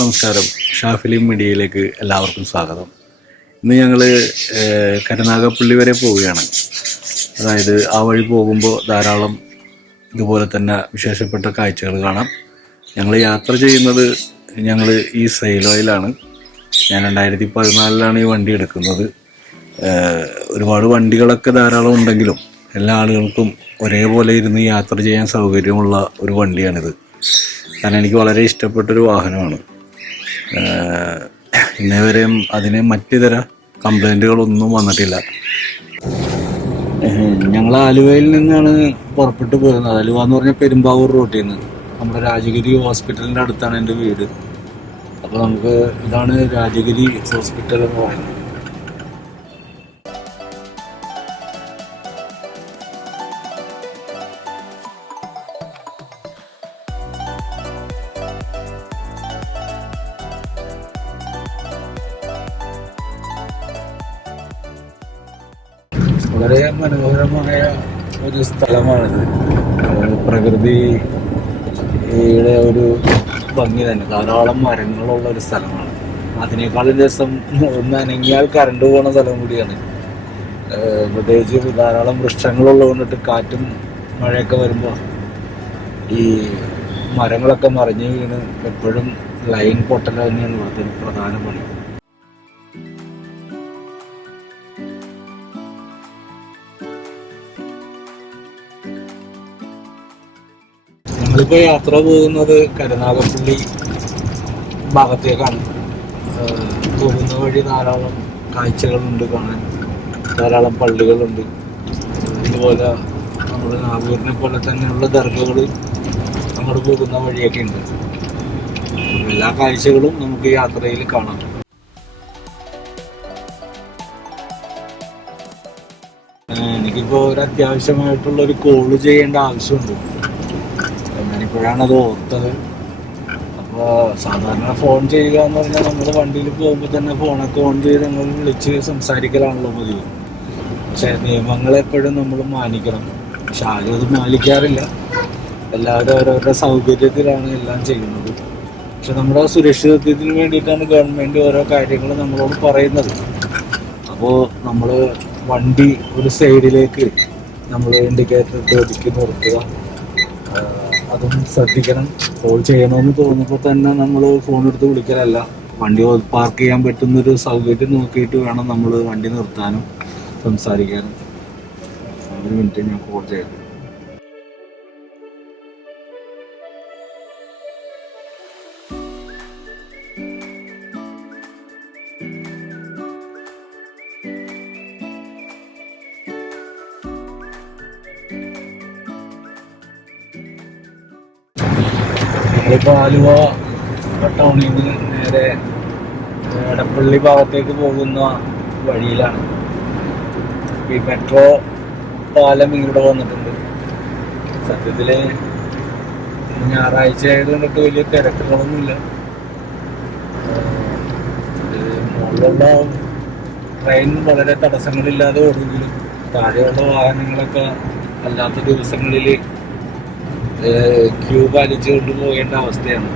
നമസ്കാരം. ഷാഫിലിം മീഡിയയിലേക്ക് എല്ലാവർക്കും സ്വാഗതം. ഇന്ന് ഞങ്ങൾ കരുനാഗപ്പള്ളി വരെ പോവുകയാണ്. അതായത് ആ വഴി പോകുമ്പോൾ ധാരാളം ഇതുപോലെ തന്നെ വിശേഷപ്പെട്ട കാഴ്ചകൾ കാണാം. ഞങ്ങൾ യാത്ര ചെയ്യുന്നത് ഈ സൈലോയിലാണ്. ഞാൻ 2014 ഈ വണ്ടി എടുക്കുന്നത്. ഒരുപാട് വണ്ടികളൊക്കെ ധാരാളം ഉണ്ടെങ്കിലും എല്ലാ ആളുകൾക്കും ഒരേപോലെ ഇരുന്ന് യാത്ര ചെയ്യാൻ സൗകര്യമുള്ള ഒരു വണ്ടിയാണിത്. കാരണം എനിക്ക് വളരെ ഇഷ്ടപ്പെട്ടൊരു വാഹനമാണ്. ഇന്നേവരെയും അതിന് മറ്റിതര കംപ്ലൈൻറ്റുകളൊന്നും വന്നിട്ടില്ല. ഞങ്ങൾ ആലുവയിൽ നിന്നാണ് പുറപ്പെട്ടു പോരുന്നത്. ആലുവ എന്ന് പറഞ്ഞാൽ പെരുമ്പാവൂർ റൂട്ടിൽ നിന്ന്. നമ്മുടെ രാജഗിരി ഹോസ്പിറ്റലിൻ്റെ അടുത്താണ് എൻ്റെ വീട്. അപ്പോൾ ഇതാണ് രാജഗിരി ഹോസ്പിറ്റൽ എന്ന് പറയുന്നത്. വളരെ മനോഹരമായ ഒരു സ്ഥലമാണിത്. പ്രകൃതിയുടെ ഒരു ഭംഗി തന്നെ. ധാരാളം മരങ്ങളുള്ള ഒരു സ്ഥലമാണ്. അതിനേക്കാളും രസം ഒന്ന് അനങ്ങിയാൽ കറണ്ട് പോകുന്ന സ്ഥലം കൂടിയാണ്. പ്രത്യേകിച്ച് ധാരാളം വൃക്ഷങ്ങളുള്ളത് കൊണ്ടിട്ട് കാറ്റും മഴയൊക്കെ വരുമ്പോൾ ഈ മരങ്ങളൊക്കെ മറിഞ്ഞ് വീണ് എപ്പോഴും ലൈൻ പൊട്ടൽ തന്നെയാണ് ഇവിടുത്തെ പ്രധാന പണി. ഞങ്ങളിപ്പോൾ യാത്ര പോകുന്നത് കരുനാഗപ്പള്ളി ഭാഗത്തേക്കാണ്. പോകുന്ന വഴി ധാരാളം കാഴ്ചകളുണ്ട് കാണാൻ. ധാരാളം പള്ളികളുണ്ട്. ഇതുപോലെ നമ്മുടെ നാഗൂരിനെ പോലെ തന്നെയുള്ള ദർഗകൾ നമ്മൾ പോകുന്ന വഴിയൊക്കെ ഉണ്ട്. എല്ലാ കാഴ്ചകളും നമുക്ക് യാത്രയിൽ കാണാം. എനിക്കിപ്പോൾ ഒരു അത്യാവശ്യമായിട്ടുള്ളൊരു കോള് ചെയ്യേണ്ട ആവശ്യമുണ്ട്. ഞാനിപ്പോഴാണത് ഓർത്തത്. അപ്പോൾ സാധാരണ ഫോൺ ചെയ്യുക എന്ന് പറഞ്ഞാൽ നമ്മൾ വണ്ടിയിൽ പോകുമ്പോൾ തന്നെ ഫോണൊക്കെ ഓൺ ചെയ്ത് നമ്മൾ വിളിച്ച് സംസാരിക്കലാണല്ലോ പതിവ്. പക്ഷേ നിയമങ്ങളെപ്പോഴും നമ്മൾ മാനിക്കണം. പക്ഷെ ആരും അത് മാനിക്കാറില്ല. എല്ലാവരും ഓരോരുടെ സൗകര്യത്തിലാണ് എല്ലാം ചെയ്യുന്നത്. പക്ഷെ നമ്മുടെ സുരക്ഷിതത്വത്തിന് വേണ്ടിയിട്ടാണ് ഗവൺമെൻറ് ഓരോ കാര്യങ്ങൾ നമ്മളോട് പറയുന്നത്. അപ്പോൾ നമ്മൾ വണ്ടി ഒരു സൈഡിലേക്ക് നമ്മൾ ഇൻഡിക്കേറ്റർ ഇട്ട് ഒതുക്കി നിർത്തുക. അതും ശ്രദ്ധിക്കണം. കോൾ ചെയ്യണമെന്ന് തോന്നുമ്പോൾ തന്നെ നമ്മൾ ഫോൺ എടുത്ത് വിളിക്കലല്ല. വണ്ടി പാർക്ക് ചെയ്യാൻ പറ്റുന്നൊരു സൗകര്യം നോക്കിയിട്ട് വേണം നമ്മൾ വണ്ടി നിർത്താനും സംസാരിക്കാനും. ഒരു മിനിറ്റ്, ഞാൻ കോൾ ചെയ്തു. നമ്മളിപ്പോൾ ആലുവ ടൗണിൽ നിന്ന് നേരെ എടപ്പള്ളി ഭാഗത്തേക്ക് പോകുന്ന വഴിയിലാണ്. ഈ മെട്രോ പാലം ഇവിടെ വന്നിട്ടുണ്ട്. സത്യത്തിൽ ഞായറാഴ്ച ആയതുകൊണ്ടിട്ട് വലിയ തിരക്കുകളൊന്നുമില്ല. മുകളിലുള്ള ട്രെയിൻ വളരെ തടസ്സങ്ങളില്ലാതെ ഓടുമെങ്കിലും താഴെയുള്ള വാഹനങ്ങളൊക്കെ അല്ലാത്ത ദിവസങ്ങളിൽ ക്യൂ പാലിച്ചു കൊണ്ടുപോകേണ്ട അവസ്ഥയാണ്.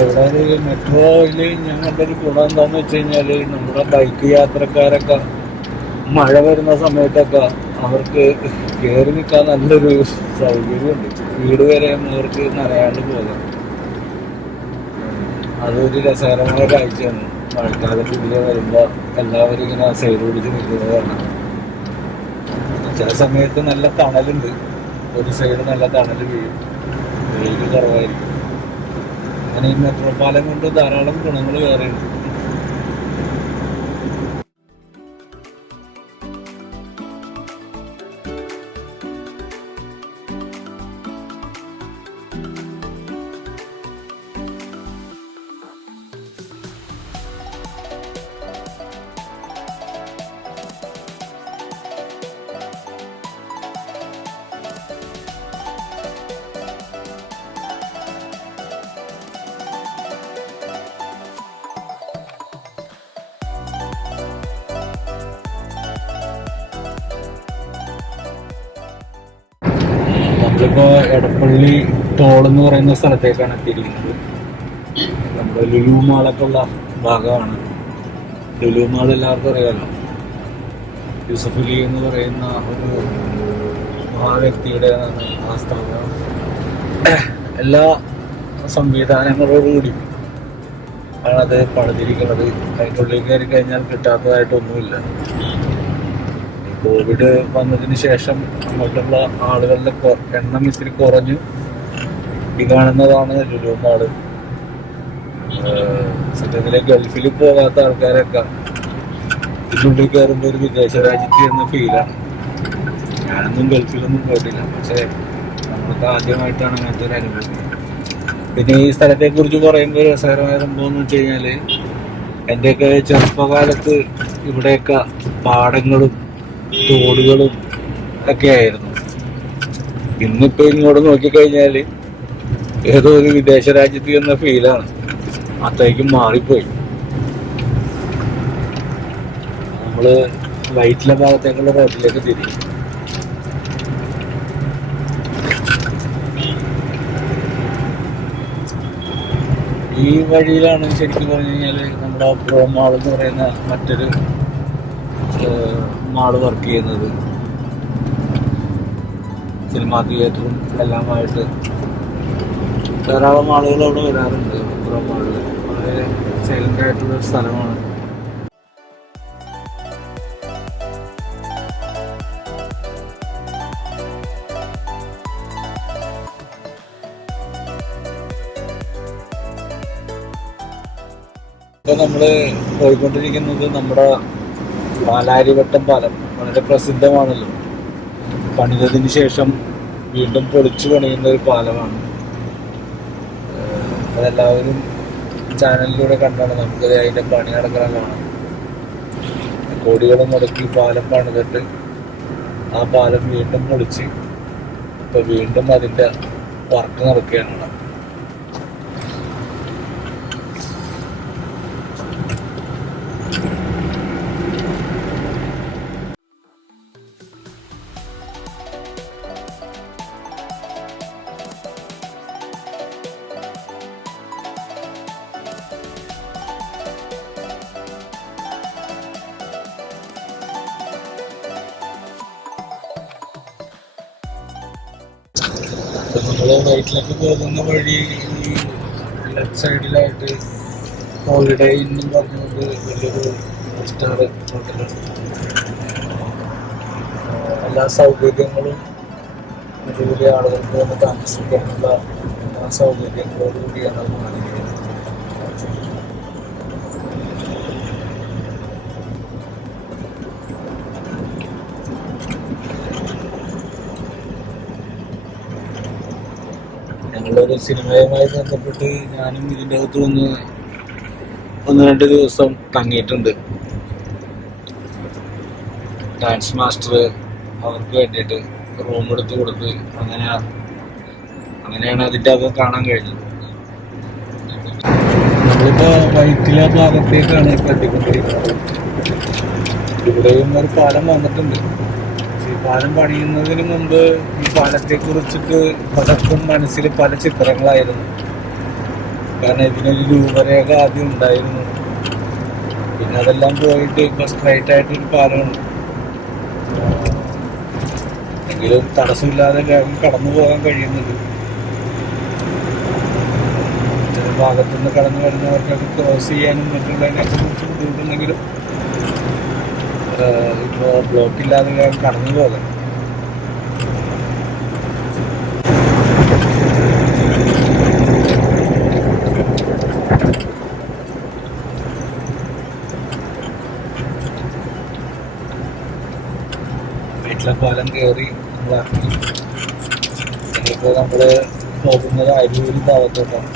ഇവിടെ ഒരു മെട്രോയിൽ ഞാൻ കണ്ടൊരു ഗുണം എന്താണെന്ന് വെച്ച് കഴിഞ്ഞാൽ നമ്മുടെ ബൈക്ക് യാത്രക്കാരൊക്കെ മഴ വരുന്ന സമയത്തൊക്കെ അവർക്ക് കയറി നിൽക്കാൻ നല്ലൊരു സൗകര്യമുണ്ട്. വീട് വരെ അവർക്ക് നനയാണ്ട് പോകാം. അതൊരു രസകരമായ കാഴ്ചയാണ്. മഴക്കാലത്ത് ഇതിലെ വരുമ്പോൾ എല്ലാവരും ഇങ്ങനെ സൈഡ് പിടിച്ച് നിൽക്കുന്നതാണ്. ചില സമയത്ത് നല്ല തണലുണ്ട്. ഒരു സൈഡ് നല്ല തണൽ വീഴും, വെയിൽ കുറവായിരിക്കും. അങ്ങനെ ഈ മെട്രോ പാലം കൊണ്ട് ധാരാളം ഗുണങ്ങൾ വേറെയുണ്ട്. ഇതിപ്പോ എടപ്പള്ളി ടോൾ എന്ന് പറയുന്ന സ്ഥലത്തേക്കാണ് എത്തിയിരിക്കുന്നത്. നമ്മുടെ ലുലു മാളൊക്കെ ഉള്ള ഭാഗമാണ്. ലുലു മാൾ എല്ലാവർക്കും അറിയാലോ. യൂസഫ് എന്ന് പറയുന്ന ഒരു മഹാവ്യക്തിയുടെ ആ സ്ഥാപനം എല്ലാ സംവിധാനങ്ങളോടുകൂടി ആണത് പണിതിരിക്കുന്നത്. അതിൻ്റെ ഉള്ളിൽ കയറി കഴിഞ്ഞാൽ കിട്ടാത്തതായിട്ടൊന്നുമില്ല. കോവിഡ് വന്നതിന് ശേഷം അങ്ങോട്ടുള്ള ആളുകളുടെ എണ്ണം ഇത്തിരി കുറഞ്ഞു. ഈ കാണുന്നതാണ് ലുലു മാള്. സത്യത്തിലെ ഗൾഫിൽ പോകാത്ത ആൾക്കാരൊക്കെ ഇതിനുള്ളിൽ കയറുമ്പോൾ ഒരു വിദേശ രാജ്യത്ത് എന്ന ഫീലാണ്. ഞാനൊന്നും ഗൾഫിലൊന്നും പോയിട്ടില്ല, പക്ഷെ നമ്മൾക്ക് ആദ്യമായിട്ടാണ് അങ്ങനത്തെ ഒരു അനുഭവം. പിന്നെ ഈ സ്ഥലത്തെ കുറിച്ച് പറയുമ്പോൾ രസകരമായ സംഭവം എന്ന് വെച്ച് കഴിഞ്ഞാല്, എൻ്റെയൊക്കെ ചെറുപ്പകാലത്ത് ഇവിടെയൊക്കെ പാടങ്ങളും തോടുകളും ഒക്കെ ആയിരുന്നു. ഇന്നിപ്പോ ഇങ്ങോട്ട് നോക്കിക്കഴിഞ്ഞാല് ഏതോ ഒരു വിദേശ രാജ്യത്ത് എന്ന ഫീലാണ്. അത്രയ്ക്കും മാറിപ്പോയി. നമ്മള് വൈറ്റിലെ ഭാഗത്തേക്കുള്ള റോഡിലേക്ക് തിരിയും. ഈ വഴിയിലാണ് ശരിക്കും പറഞ്ഞു കഴിഞ്ഞാല് നമ്മുടെ പ്രോ മാൾ എന്ന് പറയുന്ന മറ്റൊരു മാള് വർക്ക് ചെയ്യുന്നത്. സിനിമാ തിയേറ്ററും എല്ലാമായിട്ട് ധാരാളം ആളുകൾ അവിടെ വരാറുണ്ട്. പ്രോ മാളില് വളരെ സൈലന്റ് ആയിട്ടുള്ള സ്ഥലമാണ്. ഇപ്പൊ നമ്മള് പോയിക്കൊണ്ടിരിക്കുന്നത് നമ്മുടെ പാലാരിവട്ടം പാലം. വളരെ പ്രസിദ്ധമാണല്ലോ. പണിതതിന് ശേഷം വീണ്ടും പൊളിച്ചു പണിയുന്ന ഒരു പാലമാണ്. അതെല്ലാവരും ചാനലിലൂടെ കണ്ടാണ് നമുക്ക് അതിന്റെ പണി നടക്കാനാണ്. കോടികളും മുടക്കി പാലം പണിതിട്ട് ആ പാലം വീണ്ടും പൊളിച്ച് ഇപ്പൊ വീണ്ടും അതിന്റെ വർക്ക് നടക്കുകയാണ്. നമ്മള് വൈറ്റിലേക്ക് പോകുന്ന വഴി ലെഫ്റ്റ് സൈഡിലായിട്ട് ഹോളിഡേ എന്നും പറഞ്ഞുകൊണ്ട് വലിയൊരു സ്റ്റാർ ഹോട്ടലാണ്. എല്ലാ സൗകര്യങ്ങളും വലിയ വലിയ ആളുകൾക്ക് വന്ന് താമസിക്കാനുള്ള എല്ലാ സൗകര്യങ്ങളോടുകൂടിയാണ് അത് മാറിയിരിക്കുന്നത്. ഞങ്ങളൊരു സിനിമയുമായി ബന്ധപ്പെട്ട് ഞാനും ഇതിൻ്റെ അകത്ത് ഒന്ന് രണ്ട് ദിവസം തങ്ങിയിട്ടുണ്ട്. ഡാൻസ് മാസ്റ്റർ അവർക്ക് വേണ്ടിയിട്ട് റൂം എടുത്ത് കൊടുത്ത് അങ്ങനെയാണ് അതിൻ്റെ അകം കാണാൻ കഴിഞ്ഞത്. നമ്മളിപ്പോൾ വൈറ്റില ഭാഗത്തേക്കാണ് ഇപ്പോൾ എത്തിക്കൊണ്ടിരിക്കുന്നത്. ഇവിടെയും ഒരു പാലം വന്നിട്ടുണ്ട്. ഈ പാലം പണിയുന്നതിന് മുമ്പ് ഈ പാലത്തെ കുറിച്ചിട്ട് പലർക്കും മനസ്സിൽ പല ചിത്രങ്ങളായിരുന്നു. കാരണം ഇതിനൊരു രൂപരേഖ ആദ്യം ഉണ്ടായിരുന്നു. പിന്നെ അതെല്ലാം പോയിട്ട് ഇപ്പൊ സ്ട്രൈറ്റ് ആയിട്ടൊരു പാലമുണ്ട്. എങ്കിലും തടസ്സമില്ലാതെ കടന്നു പോകാൻ കഴിയുന്നത്. ചില ഭാഗത്തുനിന്ന് കടന്നു വരുന്നവർക്കൊക്കെ ക്രോസ് ചെയ്യാനും മറ്റുള്ളതിനൊക്കെ കുറിച്ച് ബുദ്ധിമുട്ടുണ്ടെങ്കിലും ഇപ്പോൾ ബ്ലോക്കില്ലാതെ കടന്നു പോകാം. വീട്ടിലെ പാലം കയറി നമ്മളാക്കി. ഇനിയിപ്പോൾ നമ്മൾ പോകുന്നത് അരൂര് ഭാഗത്തോട്ടാണ്.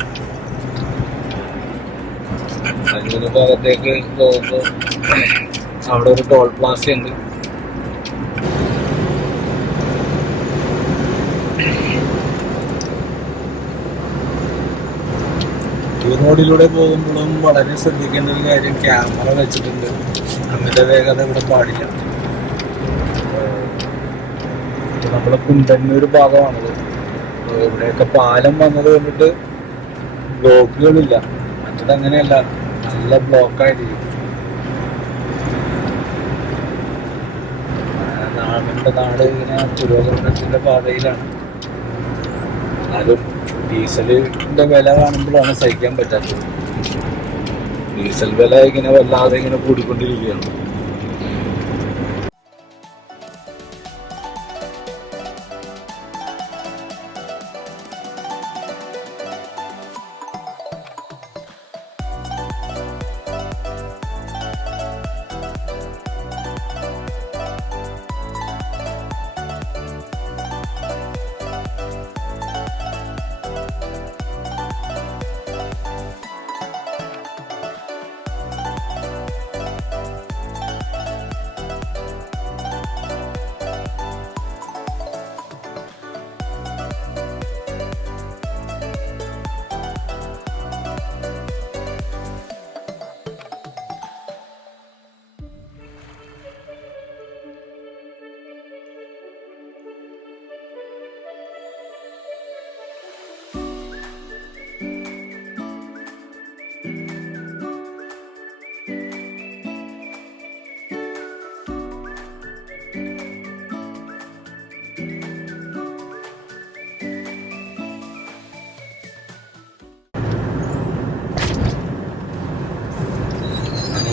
അരൂര് ഭാഗത്തേക്ക് പോകുമ്പോൾ അവിടെ ഒരു ടോൾ പ്ലാസ ഉണ്ട്. ഈ റോഡിലൂടെ പോകുമ്പോഴും വളരെ ശ്രദ്ധിക്കേണ്ട ഒരു കാര്യം, ക്യാമറ വെച്ചിട്ടുണ്ട്. അമിത വേഗത ഇവിടെ പാടില്ല. നമ്മുടെ കുണ്ടന്നൂർ ഭാഗമാണത്. ഇവിടെയൊക്കെ പാലം വന്നത് കൊണ്ടിട്ട് ബ്ലോക്കുകളില്ല. മറ്റത് അങ്ങനെയല്ല, നല്ല ബ്ലോക്കായിരിക്കും. നമ്മുടെ നാട് ഇങ്ങനെ പുരോഗമനത്തിന്റെ പാതയിലാണ്. എന്നാലും ഡീസലിന്റെ വില കാണുമ്പോഴാണ് സഹിക്കാൻ പറ്റാത്തത്. ഡീസൽ വില ഇങ്ങനെ വല്ലാതെ ഇങ്ങനെ കൂടിക്കൊണ്ടിരിക്കുകയാണ്.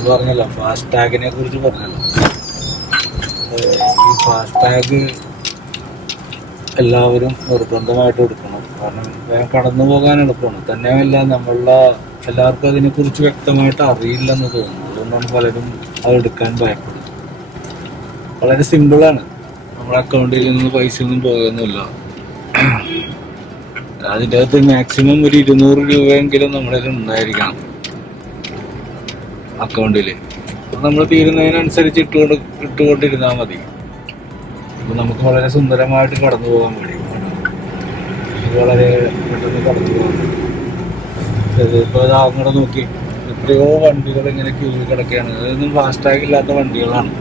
പറഞ്ഞല്ലോ, ഫാസ്ടാഗിനെ കുറിച്ച് പറഞ്ഞല്ലോ. ഈ ഫാസ്ടാഗ് എല്ലാവരും നിർബന്ധമായിട്ട് എടുക്കണം. കാരണം കടന്നു പോകാൻ എളുപ്പമാണ്. തന്നെയല്ല, എല്ലാവർക്കും അതിനെക്കുറിച്ച് വ്യക്തമായിട്ട് അറിയില്ലെന്ന് തോന്നുന്നു. അതുകൊണ്ടാണ് പലരും അത് എടുക്കാൻ ഭയപ്പെടുന്നത്. വളരെ സിമ്പിളാണ്. നമ്മുടെ അക്കൗണ്ടിൽ നിന്ന് പൈസ ഒന്നും പോകുന്നില്ല. അതിൻ്റെ അകത്ത് മാക്സിമം ഒരു 200 രൂപയെങ്കിലും നമ്മുടെ ഉണ്ടായിരിക്കണം അക്കൗണ്ടിൽ. നമ്മൾ തീരുന്നതിനനുസരിച്ച് ഇട്ടുകൊണ്ടിരുന്നാൽ മതി. അപ്പോൾ നമുക്ക് വളരെ സുന്ദരമായിട്ട് കടന്നു പോകാൻ കഴിയും. വളരെ പെട്ടെന്ന് കടന്നു പോകാൻ കഴിയും. ഇപ്പോൾ അങ്ങോട്ട് നോക്കി എത്രയോ വണ്ടികൾ ഇങ്ങനെ ക്യൂ കിടക്കുകയാണ്. അതൊന്നും ഫാസ്ടാഗ് ഇല്ലാത്ത വണ്ടികളാണ്.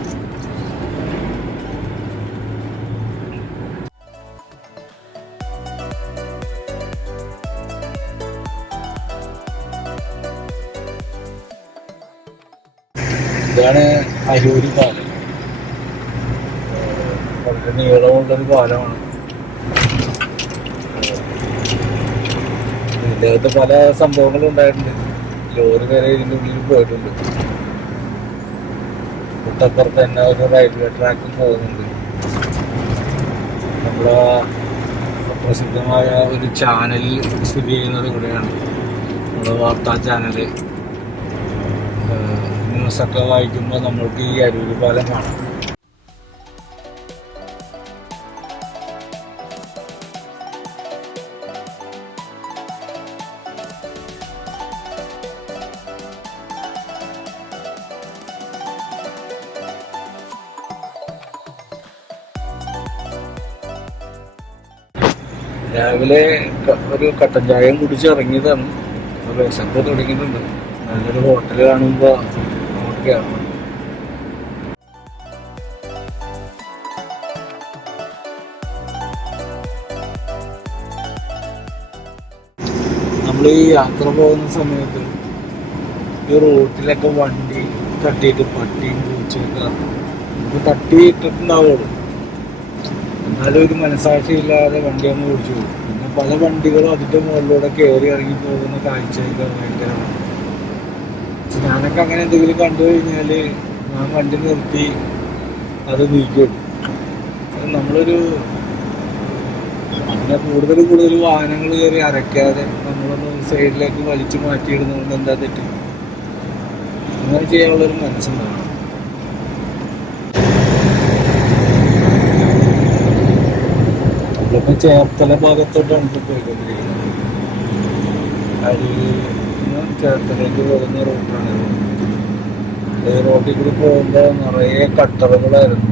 ഇതാണ് അരൂരി പാലം. വളരെ നീളമുള്ളൊരു പാലമാണ്. ഇതിൻ്റെ അകത്ത് പല സംഭവങ്ങളും ഉണ്ടായിട്ടുണ്ട്. ലോറി വരെ ഇതിൻ്റെ ഉള്ളിൽ പോയിട്ടുണ്ട്. തൊട്ടപ്പുറത്ത് തന്നെ ഒരു റെയിൽവേ ട്രാക്കും പോകുന്നുണ്ട്. നമ്മുടെ പ്രസിദ്ധമായ ഒരു ചാനൽ സ്ഥിതി ചെയ്യുന്നത് ഇവിടെയാണ്. നമ്മുടെ വാർത്താ ചാനൽ. ന്യൂസൊക്കെ വായിക്കുമ്പോൾ നമ്മൾക്ക് ഈ അരൂരി പാലം കാണാം. രാവിലെ ഒരു കട്ടൻ ചായയും കുടിച്ച് ഇറങ്ങിയതാണ്. വിശപ്പ് തുടങ്ങിയിട്ടുണ്ട്. നല്ലൊരു ഹോട്ടൽ കാണുമ്പോൾ നോക്കിയാണ്. നമ്മൾ ഈ യാത്ര പോകുന്ന സമയത്ത് ഈ റോട്ടിലൊക്കെ വണ്ടി തട്ടിയിട്ട് പട്ടിയും പൂച്ചയൊക്കെ തട്ടിയിട്ടിട്ടുണ്ടാവുള്ളൂ. എന്നാലും ഒരു മനസാക്ഷി ഇല്ലാതെ വണ്ടി അങ്ങ് ഓടിച്ചു പോകും. പിന്നെ പല വണ്ടികളും അതിൻ്റെ മുകളിലൂടെ കയറി ഇറങ്ങി പോകുന്ന കാഴ്ചയൊക്കെ ഭയങ്കരമാണ്. ഞാനൊക്കെ അങ്ങനെ എന്തെങ്കിലും കണ്ടു കഴിഞ്ഞാൽ ഞാൻ വണ്ടി നിർത്തി അത് നീക്കിവിടും. നമ്മളൊരു അങ്ങനെ കൂടുതൽ വാഹനങ്ങൾ കയറി അരയ്ക്കാതെ നമ്മളൊന്ന് സൈഡിലേക്ക് വലിച്ചു മാറ്റിയിടുന്നതുകൊണ്ട് എന്താ തെറ്റ്? അങ്ങനെ ചെയ്യാനുള്ളൊരു മനസ്സുണ്ടാവണം. നമ്മളിപ്പോൾ ചേർത്തല ഭാഗത്തോട്ടാണ് ഇപ്പോൾ പോയിക്കൊണ്ടിരിക്കുന്നത്. ചേർത്തലേക്ക് പോകുന്ന റൂട്ടാണ്. ഈ റോഡിൽ കൂടി പോകുമ്പോൾ നിറയെ കട്ടറുകളായിരുന്നു.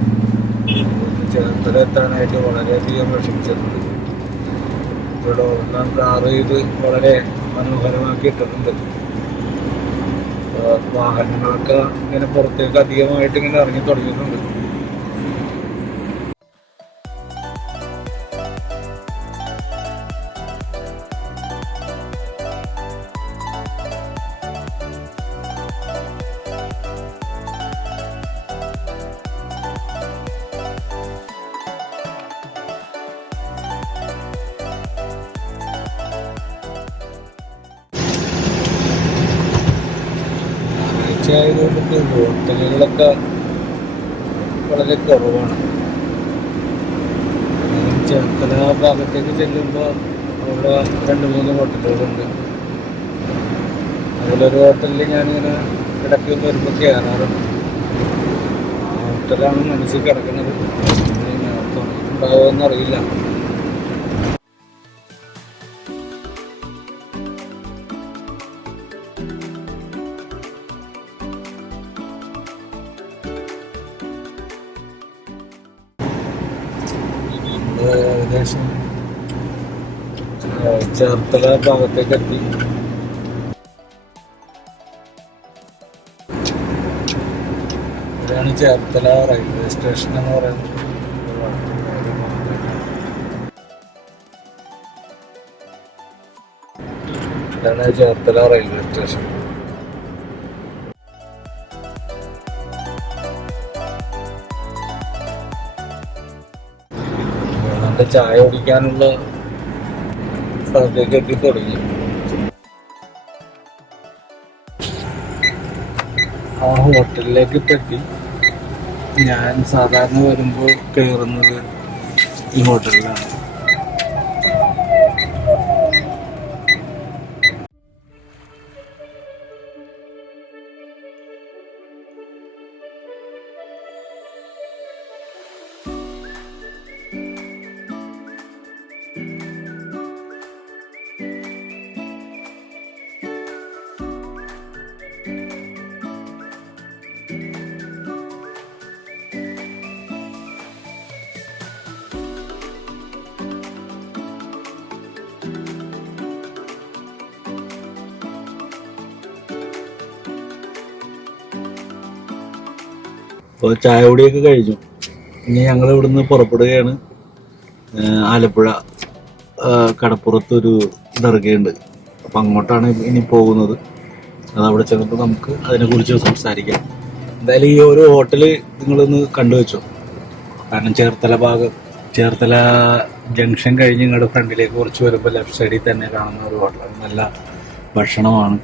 ചേർത്തല എത്താനായിട്ട് വളരെയധികം വിഷമിച്ചിട്ടുണ്ട്. ഇവിടെ എല്ലാം കാർ ചെയ്ത് വളരെ മനോഹരമാക്കി ഇട്ടിട്ടുണ്ട്. വാഹനങ്ങളൊക്കെ ഇങ്ങനെ പുറത്തേക്ക് അധികമായിട്ട് ഇങ്ങനെ ഇറങ്ങി തുടങ്ങിയിട്ടുണ്ട്. ആയതുകൊണ്ട് ഹോട്ടലുകളൊക്കെ വളരെ കുറവാണ്. ചേർത്തല ഭാഗത്തേക്ക് ചെല്ലുമ്പോൾ അവിടെ 2-3 ഹോട്ടലുകളുണ്ട്. അതിലൊരു ഹോട്ടലിൽ ഞാനിങ്ങനെ ഇടയ്ക്ക് വരുമ്പോൾ കയറാറുണ്ട്. ആ ഹോട്ടലാണ് മനസ്സിൽ കിടക്കുന്നത്. ഉണ്ടാവുമെന്നറിയില്ല. ഏകദേശം ചേർത്തല ഭാഗത്തേക്ക് എത്തി. ഇവിടെയാണ് ചേർത്തല റെയിൽവേ സ്റ്റേഷൻ എന്ന് പറയുന്നത്. ഇതാണ് ചേർത്തല റെയിൽവേ സ്റ്റേഷൻ. ചായ കുടിക്കാനുള്ള സ്ഥലത്തേക്ക് എത്തി തുടങ്ങി. ആ ഹോട്ടലിലേക്ക് എത്തി. ഞാൻ സാധാരണ വരുമ്പോൾ കയറുന്നത് ഈ ഹോട്ടലിലാണ്. അപ്പോൾ ചായ കുടിയൊക്കെ കഴിഞ്ഞു. ഇനി ഞങ്ങൾ ഇവിടുന്ന് പുറപ്പെടുകയാണ്. ആലപ്പുഴ കടപ്പുറത്തൊരു ദർഗയുണ്ട്. അപ്പം അങ്ങോട്ടാണ് ഇനി പോകുന്നത്. അതവിടെ ചെന്നപ്പോൾ നമുക്ക് അതിനെക്കുറിച്ച് സംസാരിക്കാം. എന്തായാലും ഈ ഒരു ഹോട്ടല് നിങ്ങളൊന്ന് കണ്ടുവെച്ചോ. കാരണം ചേർത്തല ജംഗ്ഷൻ കഴിഞ്ഞ് ഇങ്ങോട്ട് ഫ്രണ്ടിലേക്ക് കുറച്ച് വരുമ്പോൾ ലെഫ്റ്റ് സൈഡിൽ തന്നെ കാണുന്ന ഒരു ഹോട്ടലാണ്. നല്ല ഭക്ഷണമാണ്.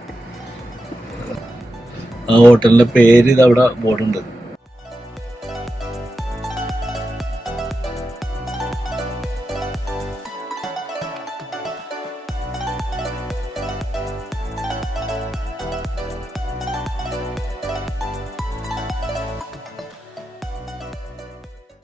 ആ ഹോട്ടലിൻ്റെ പേര് ഇതവിടെ ബോർഡുണ്ട്.